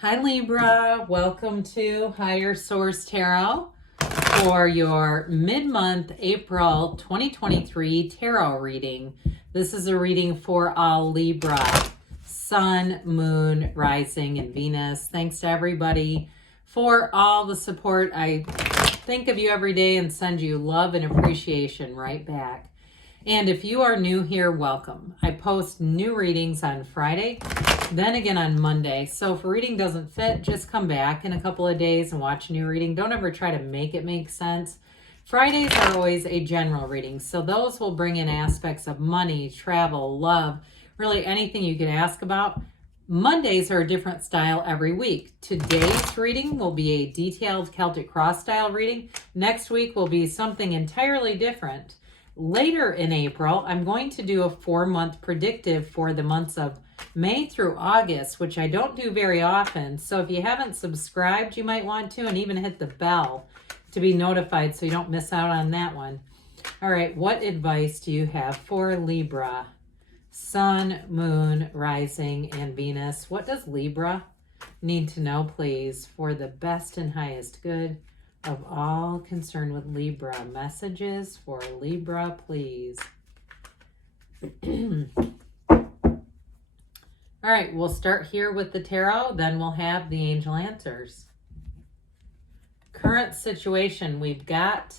Hi Libra, welcome to Higher Source Tarot for your mid-month April 2023 tarot reading. This is a reading for all Libra, Sun, Moon, Rising, and Venus. Thanks to everybody for all the support. I think of you every day and send you love and appreciation right back. And if you are new here, welcome. I post new readings on Friday, then again on Monday. So if a reading doesn't fit, just come back in a couple of days and watch a new reading. Don't ever try to make it make sense. Fridays are always a general reading. So those will bring in aspects of money, travel, love, really anything you could ask about. Mondays are a different style every week. Today's reading will be a detailed Celtic cross style reading. Next week will be something entirely different. Later in April, I'm going to do a 4-month predictive for the months of May through August, which I don't do very often. So if you haven't subscribed, you might want to, and even hit the bell to be notified so you don't miss out on that one. All right, what advice do you have for Libra? Sun, Moon, Rising, and Venus. What does Libra need to know, please, for the best and highest good of all concerned with Libra? Messages for Libra, please. All right, we'll start here with the tarot, then we'll have the angel answers. Current situation, we've got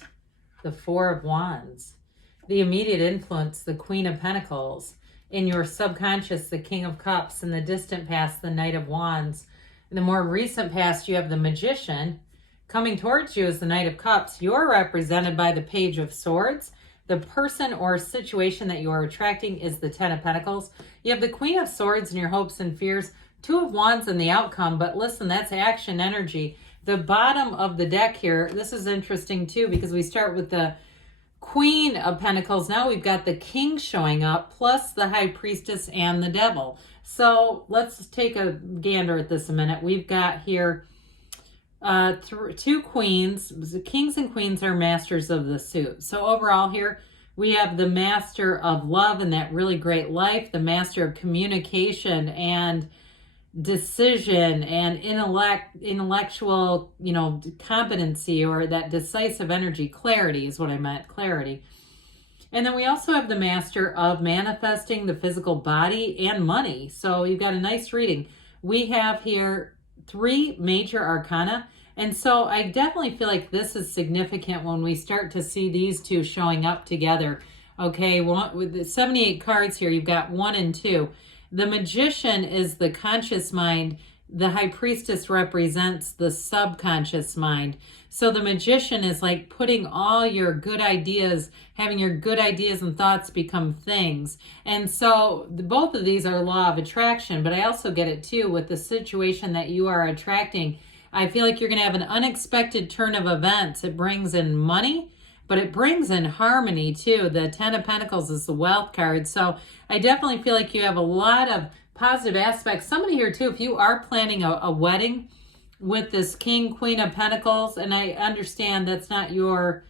the Four of Wands. The immediate influence, the Queen of Pentacles. In your subconscious, the King of Cups. In the distant past, the Knight of Wands. In the more recent past, you have the Magician. Coming towards you is the Knight of Cups. You're represented by the Page of Swords. The person or situation that you are attracting is the Ten of Pentacles. You have the Queen of Swords in your hopes and fears. Two of Wands in the outcome. But listen, that's action energy. The bottom of the deck here, this is interesting too because we start with the Queen of Pentacles. Now we've got the King showing up, plus the High Priestess and the Devil. So let's take a gander at this a minute. We've got here two queens. The kings and queens are masters of the suit. So overall here we have the master of love and that really great life, the master of communication and decision and intellectual, competency, or that decisive energy. Clarity is what I meant, clarity. And then we also have the master of manifesting the physical body and money. So you've got a nice reading. We have here 3 major arcana. And so I definitely feel like this is significant when we start to see these two showing up together. Okay, well, with the 78 cards here, you've got 1 and 2. The Magician is the conscious mind. The High Priestess represents the subconscious mind. So the Magician is like putting all your good ideas, having your good ideas and thoughts become things. And so both of these are law of attraction, but I also get it too with the situation that you are attracting. I feel like you're going to have an unexpected turn of events. It brings in money, but it brings in harmony too. The Ten of Pentacles is the wealth card. So I definitely feel like you have a lot of positive aspects. Somebody here too, if you are planning a wedding with this King, Queen of Pentacles, and I understand that's not your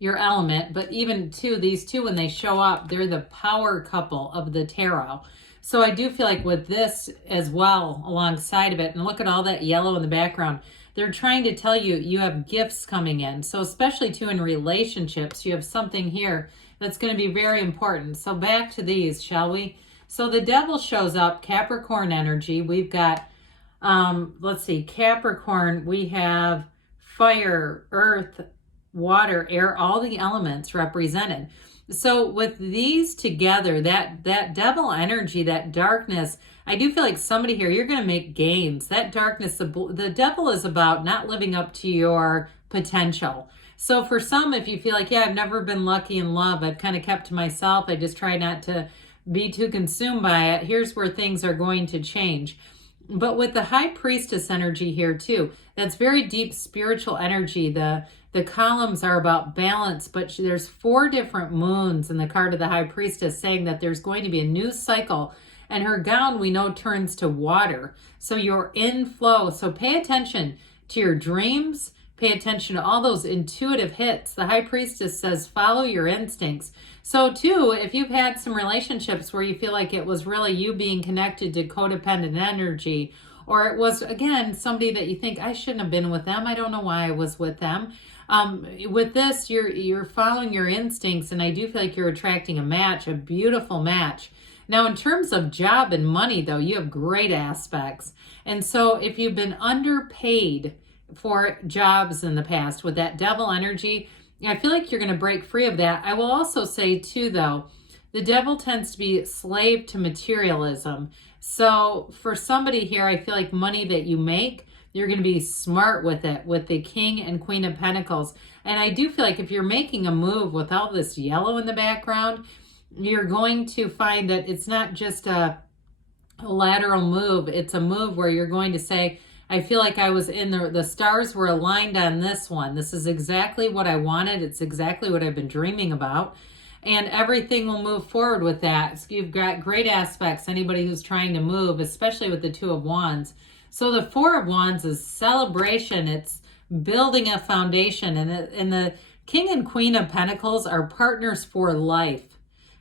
element, but even too, these two, when they show up, they're the power couple of the tarot. So I do feel like with this as well alongside of it, and look at all that yellow in the background, they're trying to tell you you have gifts coming in. So especially too in relationships, you have something here that's going to be very important. So back to these, shall we? So the Devil shows up, Capricorn energy. We've got, let's see, Capricorn, we have fire, earth, water, air, all the elements represented. So with these together, that devil energy, that darkness, I do feel like somebody here, you're going to make gains. That darkness, the devil is about not living up to your potential. So for some, if you feel like, yeah, I've never been lucky in love, I've kind of kept to myself, I just try not to be too consumed by it, here's where things are going to change. But with the High Priestess energy here too, that's very deep spiritual energy. The columns are about balance, but there's 4 different moons in the card of the High Priestess saying that there's going to be a new cycle. And her gown, we know, turns to water. So you're in flow. So pay attention to your dreams. pay attention to all those intuitive hits. The High Priestess says, follow your instincts. So too, if you've had some relationships where you feel like it was really you being connected to codependent energy, or it was, again, somebody that you think, I shouldn't have been with them. I don't know why I was with them. With this, you're following your instincts, and I do feel like you're attracting a match, a beautiful match. Now, in terms of job and money, though, you have great aspects. And so if you've been underpaid for jobs in the past with that devil energy, I feel like you're going to break free of that. I will also say, too, though, the devil tends to be slave to materialism. So for somebody here, I feel like money that you make, you're going to be smart with it, with the King and Queen of Pentacles. And I do feel like if you're making a move with all this yellow in the background, you're going to find that it's not just a lateral move. It's a move where you're going to say, I feel like I was in the stars were aligned on this one. This is exactly what I wanted. It's exactly what I've been dreaming about. And everything will move forward with that. So you've got great aspects, anybody who's trying to move, especially with the Two of Wands. So the Four of Wands is celebration. It's building a foundation. And the King and Queen of Pentacles are partners for life.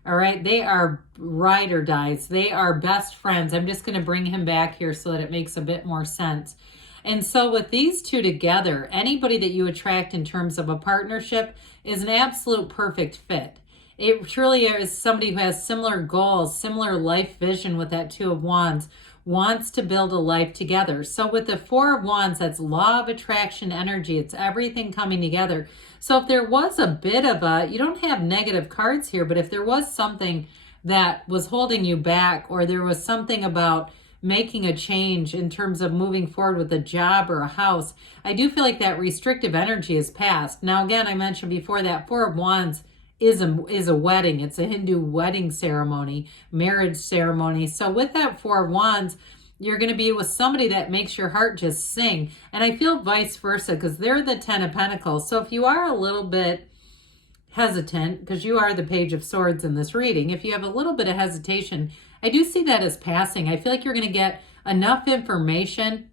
All right, they are ride or dies. They are best friends. I'm just going to bring him back here so that it makes a bit more sense. And so with these two together, anybody that you attract in terms of a partnership is an absolute perfect fit. It truly is somebody who has similar goals, similar life vision with that Two of Wands, wants to build a life together. So with the Four of Wands, that's law of attraction energy. It's everything coming together. So if there was a bit of a, you don't have negative cards here, but if there was something that was holding you back, or there was something about making a change in terms of moving forward with a job or a house, I do feel like that restrictive energy is past. Now, again, I mentioned before that Four of Wands is a wedding. It's a Hindu wedding ceremony, marriage ceremony. So with that Four of Wands, you're going to be with somebody that makes your heart just sing. And I feel vice versa, because they're the Ten of Pentacles. So if you are a little bit hesitant, because you are the Page of Swords in this reading, if you have a little bit of hesitation, I do see that as passing. I feel like you're going to get enough information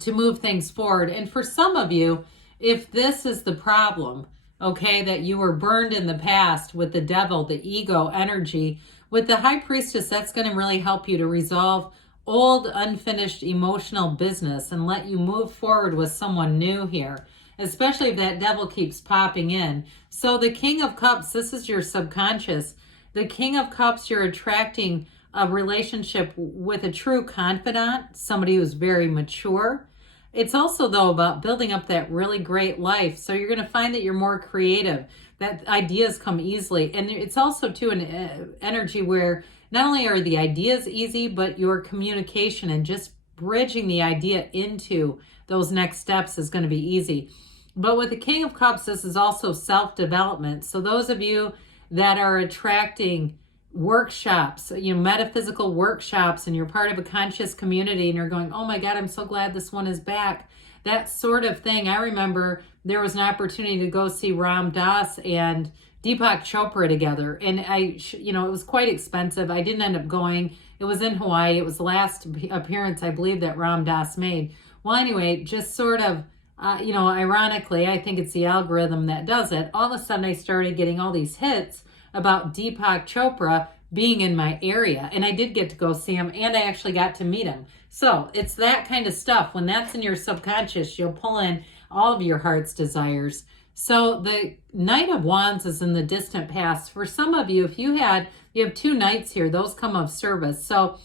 to move things forward. And for some of you, if this is the problem, okay, that you were burned in the past with the devil, the ego energy, with the High Priestess, that's going to really help you to resolve old, unfinished emotional business and let you move forward with someone new here, especially if that devil keeps popping in. So the King of Cups, this is your subconscious. The King of Cups, you're attracting a relationship with a true confidant, somebody who's very mature. It's also, though, about building up that really great life. So you're going to find that you're more creative, that ideas come easily. And it's also, too, an energy where not only are the ideas easy, but your communication and just bridging the idea into those next steps is going to be easy. But with the King of Cups, this is also self-development. So those of you that are attracting workshops, metaphysical workshops, and you're part of a conscious community and you're going, oh my God, I'm so glad this one is back. That sort of thing. I remember there was an opportunity to go see Ram Dass and Deepak Chopra together. And it was quite expensive. I didn't end up going. It was in Hawaii. It was the last appearance, I believe, that Ram Dass made. Well, anyway, just sort of, ironically, I think it's the algorithm that does it. All of a sudden, I started getting all these hits about Deepak Chopra being in my area. And I did get to go see him, and I actually got to meet him. So it's that kind of stuff. When that's in your subconscious, you'll pull in all of your heart's desires. So the Knight of Wands is in the distant past. For some of you, if you have two knights here, those come of service. So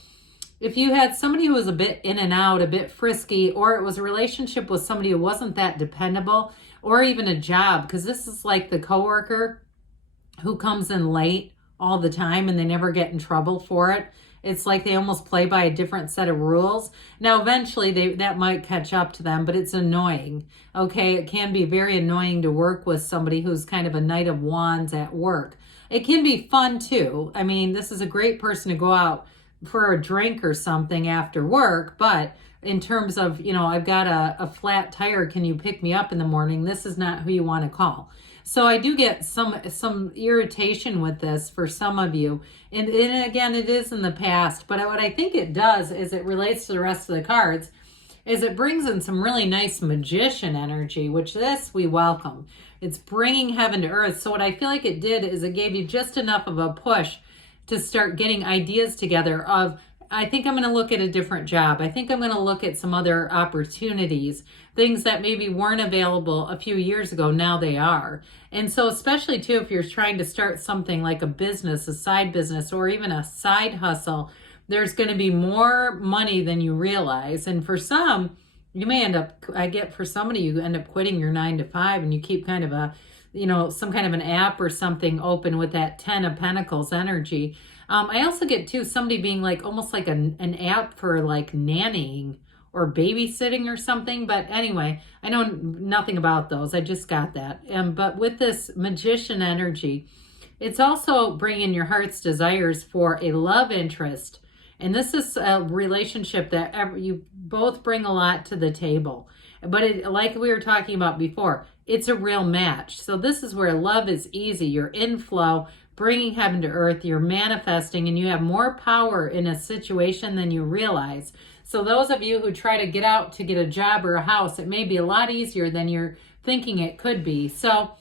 if you had somebody who was a bit in and out, a bit frisky, or it was a relationship with somebody who wasn't that dependable, or even a job, because this is like the coworker who comes in late all the time and they never get in trouble for it. It's like they almost play by a different set of rules. Now, eventually that might catch up to them, but it's annoying. Okay, it can be very annoying to work with somebody who's kind of a Knight of Wands at work. It can be fun too. I mean, this is a great person to go out for a drink or something after work, but in terms of, I've got a flat tire, can you pick me up in the morning? This is not who you want to call. So I do get some irritation with this for some of you. And again, it is in the past, but what I think it does is it relates to the rest of the cards. is it brings in some really nice magician energy, which this we welcome. It's bringing heaven to earth. So what I feel like it did is it gave you just enough of a push to start getting ideas together of, I think I'm going to look at a different job. I think I'm going to look at some other opportunities, things that maybe weren't available a few years ago. Now they are. And so especially too, if you're trying to start something like a business, a side business, or even a side hustle, there's going to be more money than you realize. And for some, you may end up, for somebody, you end up quitting your 9 to 5 and you keep kind of a, some kind of an app or something open with that 10 of Pentacles energy. I also get too, somebody being like, almost like an app for like nannying or babysitting or something. But anyway, I know nothing about those. I just got that. But with this magician energy, it's also bringing your heart's desires for a love interest. And this is a relationship that you both bring a lot to the table. But like we were talking about before, it's a real match. So this is where love is easy. You're in flow, bringing heaven to earth. You're manifesting, and you have more power in a situation than you realize. So those of you who try to get out to get a job or a house, it may be a lot easier than you're thinking it could be. So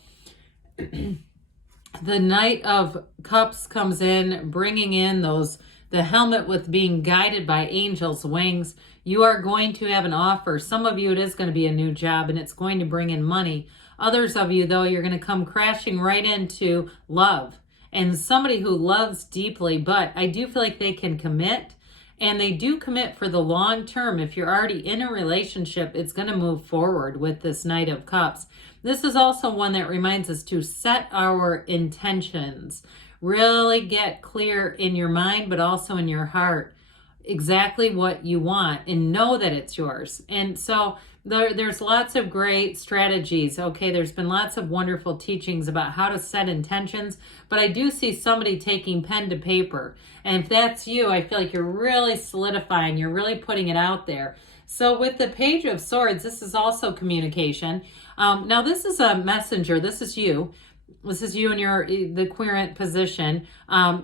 the Knight of Cups comes in, bringing in the helmet with being guided by angels' wings. You are going to have an offer. Some of you, it is going to be a new job and it's going to bring in money. Others of you, though, you're going to come crashing right into love and somebody who loves deeply, but I do feel like they can commit, and they do commit for the long term. If you're already in a relationship, it's going to move forward with this Knight of Cups. This is also one that reminds us to set our intentions. Really get clear in your mind, but also in your heart, exactly what you want, and know that it's yours. And so there's lots of great strategies. Okay, there's been lots of wonderful teachings about how to set intentions, but I do see somebody taking pen to paper. And if that's you, I feel like you're really solidifying, you're really putting it out there. So with the Page of Swords, this is also communication. Now this is a messenger. This is you. This is you in the querent position.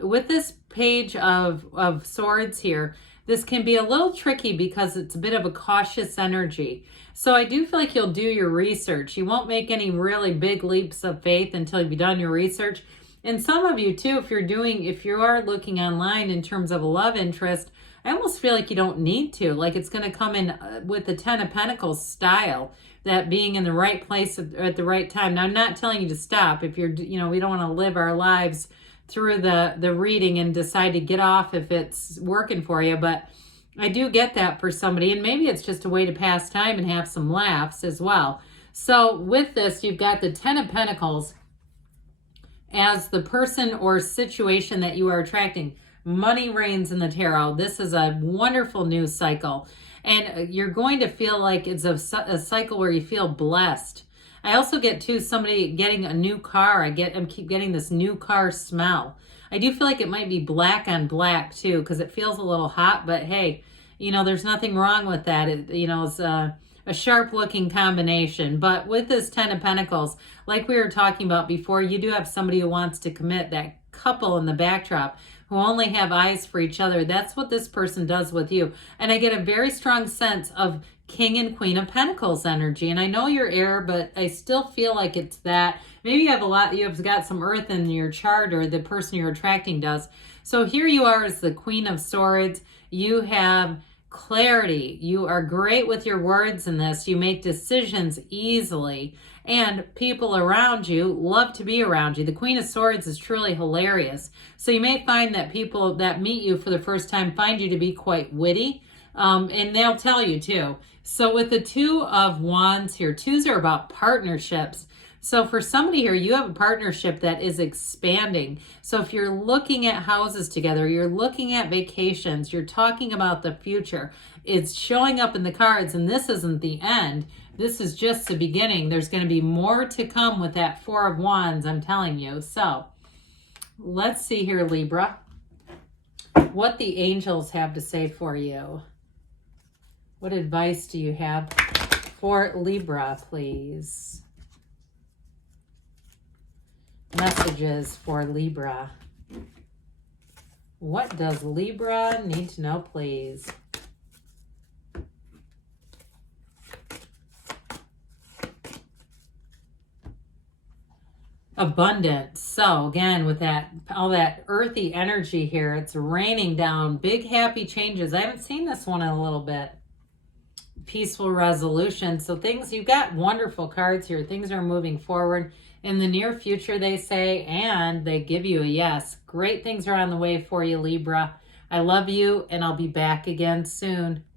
With this Page of Swords here, this can be a little tricky because it's a bit of a cautious energy. So I do feel like you'll do your research. You won't make any really big leaps of faith until you've done your research. And some of you too, if you are looking online in terms of a love interest, I almost feel like you don't need to. Like it's going to come in with the 10 of Pentacles style, that being in the right place at the right time. Now, I'm not telling you to stop. If we don't want to live our lives through the reading and decide to get off if it's working for you. But I do get that for somebody. And maybe it's just a way to pass time and have some laughs as well. So with this, you've got the 10 of Pentacles as the person or situation that you are attracting. Money reigns in the tarot. This is a wonderful news cycle. And you're going to feel like it's a cycle where you feel blessed. I also get too somebody getting a new car. I keep getting this new car smell. I do feel like it might be black on black too, because it feels a little hot, but hey, there's nothing wrong with that. It's a sharp looking combination. But with this 10 of Pentacles, like we were talking about before, you do have somebody who wants to commit, that couple in the backdrop who only have eyes for each other. That's what this person does with you. And I get a very strong sense of King and Queen of Pentacles energy. And I know you're air, but I still feel like it's that. Maybe you've got some earth in your chart, or the person you're attracting does. So here you are as the Queen of Swords. You have clarity. You are great with your words in this. You make decisions easily. And people around you love to be around you. The Queen of Swords is truly hilarious. So you may find that people that meet you for the first time find you to be quite witty. And they'll tell you too. So with the 2 of Wands here, 2s are about partnerships. So for somebody here, you have a partnership that is expanding. So if you're looking at houses together, you're looking at vacations, you're talking about the future, it's showing up in the cards, and this isn't the end. This is just the beginning. There's going to be more to come with that 4 of Wands, I'm telling you. So let's see here, Libra, what the angels have to say for you. What advice do you have for Libra, please? Messages for Libra. What does Libra need to know, please? abundance. So again, with that, all that earthy energy here, it's raining down big happy changes. I haven't seen this one in a little bit. Peaceful resolution. So things, you've got wonderful cards here. Things are moving forward in the near future, they say, and they give you a yes. Great things are on the way for you, Libra. I love you, and I'll be back again soon.